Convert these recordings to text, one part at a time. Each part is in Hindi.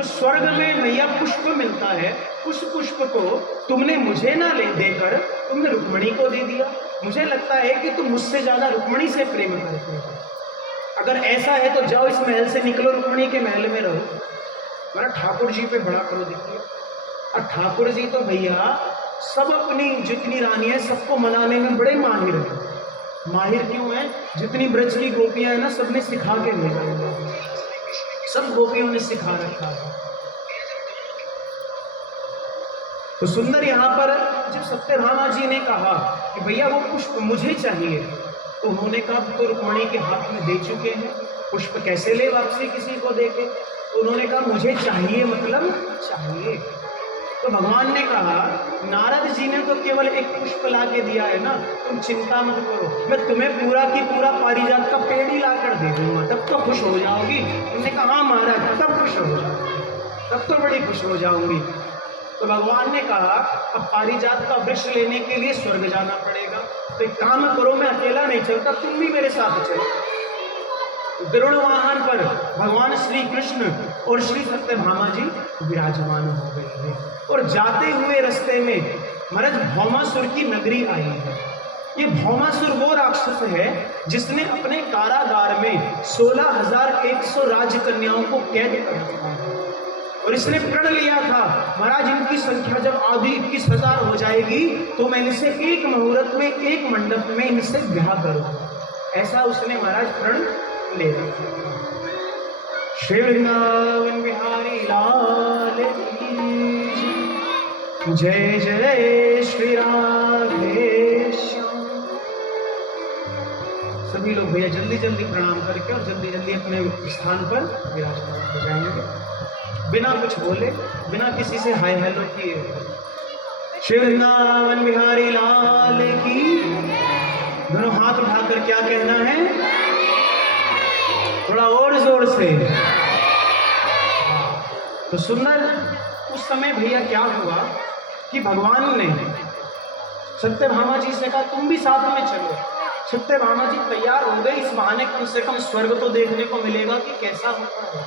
तो स्वर्ग में मैया पुष्प मिलता है, उस पुष्प को तुमने मुझे ना ले देकर तुमने रुक्मणी को दे दिया। मुझे लगता है कि तुम मुझसे ज्यादा रुक्मणी से प्रेम करते हो। अगर ऐसा है तो जाओ इस महल से निकलो, रुक्मणी के महल में रहो। मेरा ठाकुर जी पे बड़ा क्रोध किया। और ठाकुर जी तो भैया सब अपनी जितनी रानी है सबको मनाने में बड़े माहिर हैं। माहिर क्यों है? जितनी ब्रज की गोपियां हैं ना, सबने सिखा के भेजा है, सब गोपियों ने सिखा रखा है। तो सुंदर यहाँ पर जब सत्यभामा जी ने कहा कि भैया वो पुष्प मुझे चाहिए, तो उन्होंने कहा तो रुक्मणी के हाथ में दे चुके हैं, पुष्प कैसे ले वापसी किसी को देके। तो उन्होंने कहा मुझे चाहिए, मतलब चाहिए। तो भगवान ने कहा नारद जी ने तो केवल एक पुष्प ला के दिया है ना, तुम चिंता मत करो, मैं तुम्हें पूरा की पूरा पारिजात का पेड़ ही ला कर दे दूंगा, तब तो खुश हो जाओगी। तुमने कहा हाँ महाराज, तब खुश हो जाओगी, तब तो बड़ी खुश हो जाऊंगी। तो भगवान ने कहा अब पारिजात का वृक्ष लेने के लिए स्वर्ग जाना पड़ेगा, तो एक काम करो, मैं अकेला नहीं चलता, तुम भी मेरे साथ चलो। गरुड़ वाहन पर भगवान श्री कृष्ण और श्री सत्यभामा जी विराजमान हो गए हैं। और जाते हुए रास्ते में महाराज भौमासुर की नगरी आई है। ये भौमासुर वो राक्षस है जिसने अपने कारागार में 16,100 राजकन्याओं को कैद कर रखा है। और इसने प्रण लिया था महाराज इनकी संख्या जब आधी 21,000 हो जाएगी तो मैं इनसे एक मुहूर्त में एक मंडप में इनसे ब्याह करूंगा। ऐसा उसने महाराज प्रण ले रखा। श्री वृंदावन बिहारी लाल की जय जय श्री राधे श्याम। सभी लोग भैया जल्दी जल्दी प्रणाम करके और जल्दी जल्दी अपने स्थान पर विराजमान हो जाएंगे, बिना कुछ बोले, बिना किसी से हाय हेलो किए। श्री वृंदावन बिहारी लाल की। दोनों हाथ उठाकर क्या कहना है? थोड़ा और जोर से। तो सुंदर उस समय भैया क्या हुआ कि भगवान ने सत्यभामा जी से कहा तुम भी साथ में चलो। सत्यभामा जी तैयार हो गए, इस बहाने कम से कम स्वर्ग तो देखने को मिलेगा कि कैसा होता है।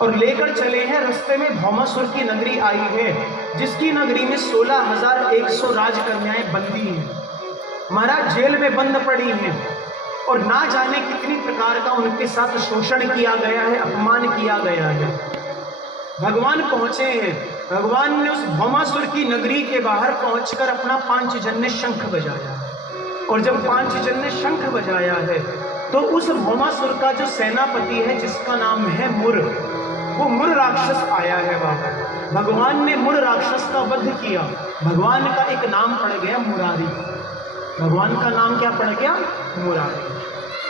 और लेकर चले हैं। रास्ते में भौमासुर की नगरी आई है, जिसकी नगरी में 16,100 राजकन्याएं बंदी हैं, महाराज जेल में बंद पड़ी हैं। और ना जाने कितनी प्रकार का उनके साथ शोषण किया गया है, अपमान किया गया है। भगवान पहुंचे हैं। भगवान ने उस भौमासुर की नगरी के बाहर पहुंचकर अपना पांचजन्य शंख बजाया। और जब पांचजन्य शंख बजाया है तो उस भौमासुर का जो सेनापति है जिसका नाम है मुर, वो मुर राक्षस आया है वहां। भगवान ने मुर राक्षस का वध किया। भगवान का एक नाम पड़ गया मुरारी। भगवान का नाम क्या पड़ गया? मुरारी।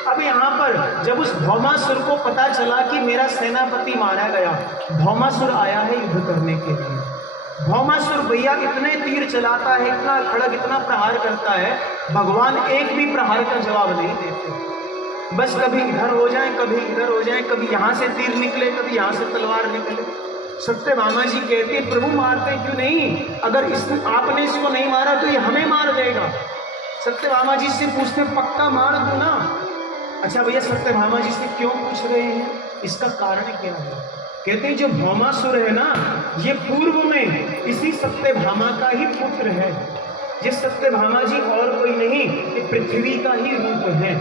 अब यहाँ पर जब उस भौमासुर को पता चला कि मेरा सेनापति मारा गया, भौमासुर आया है युद्ध करने के लिए। भौमासुर भैया इतने तीर चलाता है, इतना खड़ग, इतना प्रहार करता है, भगवान एक भी प्रहार का जवाब नहीं देते। बस कभी इधर हो जाए, कभी इधर हो जाए, कभी यहाँ से तीर निकले, कभी यहाँ से तलवार निकले। सत्यभामा जी कहती है प्रभु मारते क्यों नहीं? अगर आपने इसको नहीं मारा तो ये हमें मार देगा। सत्यभामा जी से पूछते पक्का मार दूं ना? अच्छा भैया सत्यभामा जी से क्यों पूछ रहे हैं? इसका कारण क्या है? कहते हैं जो भौमासुर है ना, ये पूर्व में इसी सत्यभामा का ही पुत्र है। ये सत्यभामा जी और कोई नहीं, ये पृथ्वी का ही रूप है।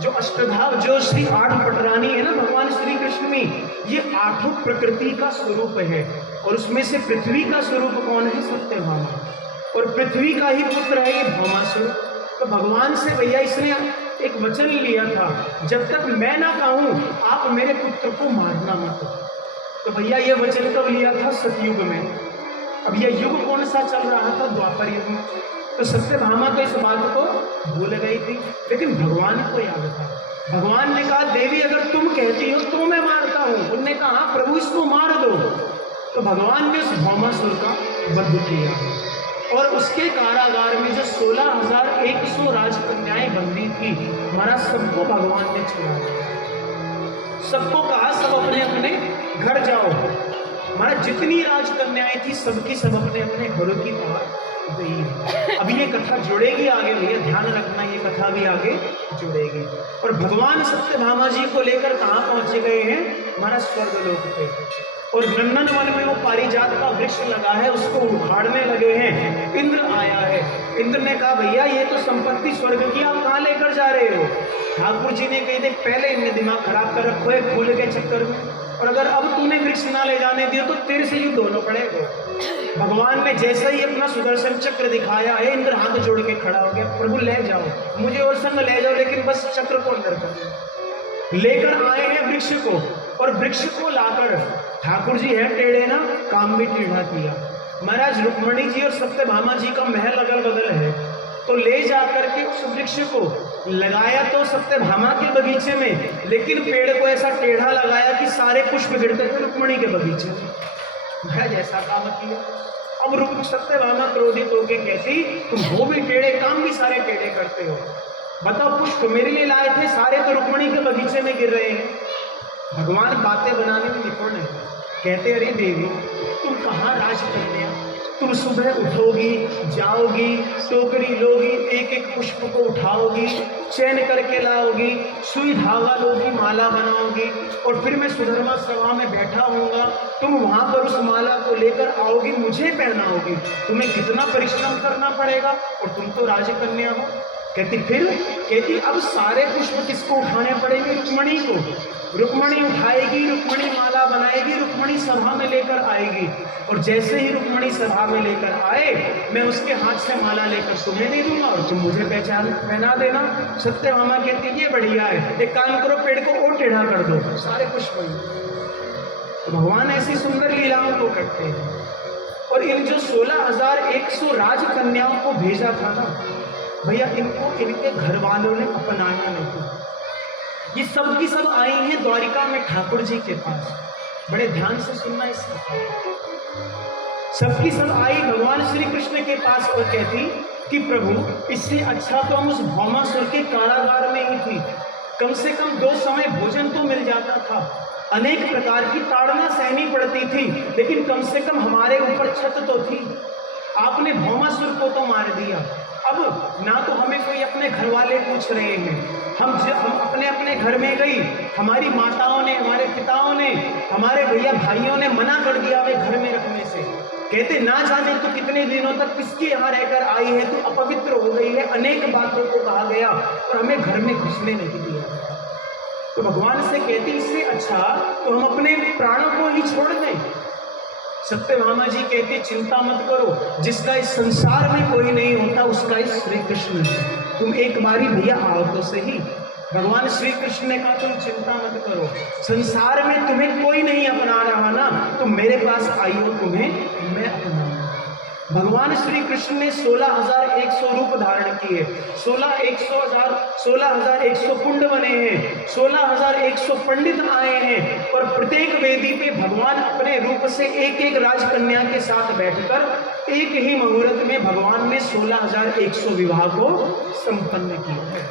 जो अष्टधाव, जो श्री 8 पटरानी है ना भगवान श्री कृष्ण में, ये 8 प्रकृति का स्वरूप है। और उसमें से पृथ्वी का स्वरूप कौन है? सत्यभामा। और पृथ्वी का ही पुत्र है ये भौमासुर। तो भगवान से भैया इसने एक वचन लिया था, जब तक मैं ना कहूं आप मेरे पुत्र को मारना मत। तो भैया ये वचन कब लिया था? सतयुग में। अब यह युग कौन सा चल रहा था? द्वापर युग में। तो सत्यभामा तो इस बात को भूल गई थी, लेकिन भगवान को याद था। भगवान ने कहा देवी अगर तुम कहती हो तो मैं मारता हूं। उन्होंने कहा प्रभु इसको मार दो। तो भगवान ने उस भौमासुर का वध किया। और उसके कारागार में जो 16,100 राजकन्याएं बंदी थी, हमारा सबको भगवान ने छुड़ा दिया। सबको कहा सब अपने अपने घर जाओ। हमारा जितनी राजकन्याएं थी सबकी सब अपने अपने घरों की तरफ गई। अब ये कथा जुड़ेगी आगे भैया, ध्यान रखना, ये कथा भी आगे जुड़ेगी। और भगवान सत्यभामा जी को लेकर कहाँ पहुंचे गए हैं? हमारा स्वर्गलोक पे। और और नंदन वन में वो पारिजात का वृक्ष लगा है, उसको उखाड़ने लगे हैं। इंद्र आया है। इंद्र ने कहा भैया ये तो संपत्ति स्वर्ग की, आप कहाँ लेकर जा रहे हो? ठाकुर जी ने कही देख पहले इनने दिमाग खराब कर रखो है फूल के चक्कर में, और अगर अब तूने वृक्ष ना ले जाने दिया तो तेरे से युद्ध होना पड़ेगा। भगवान ने जैसा ही अपना सुदर्शन चक्र दिखाया है, इंद्र हाथ जोड़ के खड़ा हो गया, प्रभु ले जाओ मुझे और संग ले जाओ, लेकिन बस चक्र को अंदर कर। लेकर आए हैं वृक्ष को, और वृक्ष को लाकर ठाकुर जी है टेढ़े ना, काम भी टेढ़ा किया। महाराज रुक्मणी जी और सत्यभामा जी का महल अगल बगल है, तो ले जाकर के उस वृक्ष को लगाया तो सत्यभामा के बगीचे में, लेकिन पेड़ को ऐसा टेढ़ा लगाया कि सारे पुष्प गिरते थे रुक्मणी के बगीचे में। महाराज ऐसा काम किया। अब रुक सत्यभामा क्रोधित होके कहती तुम हो भी टेढ़े, काम भी सारे टेढ़े करते हो, बताओ पुष्प मेरे लिए लाए थे, सारे तो रुक्मणी के बगीचे में गिर रहे हैं। भगवान बातें बनाने में निपुण है। कहते अरे देवी तुम कहाँ राज करने, तुम सुबह उठोगी, जाओगी, टोकरी लोगी, एक एक पुष्प को उठाओगी, चयन करके लाओगी, सुई धागा लोगी, माला बनाओगी, और फिर मैं सुधर्मा सभा में बैठा हूँगा, तुम वहाँ पर उस माला को लेकर आओगी, मुझे पहनाओगी, तुम्हें कितना परिश्रम करना पड़ेगा, और तुम तो राजकन्या हो। कहती फिर, कहती अब सारे पुष्प किसको उठाने पड़ेंगे? रुक्मणी को। रुक्मणी उठाएगी, रुक्मणी माला बनाएगी, रुक्मणी सभा में लेकर आएगी, और जैसे ही रुक्मणी सभा में लेकर आए मैं उसके हाथ से माला लेकर तुम्हें दे दूंगा और तुम मुझे पहना देना। सत्यभामा कहती ये बढ़िया है, एक काम करो पेड़ को और टेढ़ा कर दो, सारे पुष्प। तो भगवान ऐसी सुंदर लीलाओं को करते हैं। और इन जो 16,100 राजकन्याओं को भेजा था ना भैया, इनको इनके घर वालों ने अपनाया नहीं। ये सब की सब आई हैं द्वारिका में ठाकुर जी के पास। बड़े ध्यान से सुनना इस सबकी सब आई भगवान श्री कृष्ण के पास और कहती कि प्रभु इससे अच्छा तो हम उस भौमासुर के कारागार में ही थी, कम से कम 2 समय भोजन तो मिल जाता था, अनेक प्रकार की ताड़ना सहनी पड़ती थी, लेकिन कम से कम हमारे ऊपर छत तो थी। आपने भौमासुर को तो मार दिया, अब ना तो हमें कोई अपने घर वाले पूछ रहे हैं, हम अपने अपने घर में गई, हमारी माताओं ने, हमारे पिताओं ने, हमारे भैया भाइयों ने मना कर दिया हमें घर में रखने से। कहते ना जाने तो कितने दिनों तक किसके यहाँ रहकर आई है, तो अपवित्र हो गई है, अनेक बातों को कहा गया और हमें घर में घुसने नहीं दिया। तो भगवान से कहती इससे अच्छा तो हम अपने प्राणों को ही छोड़ दें। सत्यभामा जी कहते चिंता मत करो, जिसका इस संसार में कोई नहीं होता उसका इस श्री कृष्ण है, तुम एक बारी भैया आओ तो सही। भगवान श्री कृष्ण ने कहा तुम चिंता मत करो, संसार में तुम्हें कोई नहीं अपना रहा ना, तुम मेरे पास आई हो, तुम्हें मैं अपनाऊंगा। भगवान श्री कृष्ण ने 16,100 रूप धारण किए, 16,100 कुंड बने हैं, 16,100 पंडित आए हैं, और प्रत्येक वेदी पे भगवान अपने रूप से एक एक राजकन्या के साथ बैठकर एक ही मुहूर्त में भगवान ने 16,100 विवाह को संपन्न किया है।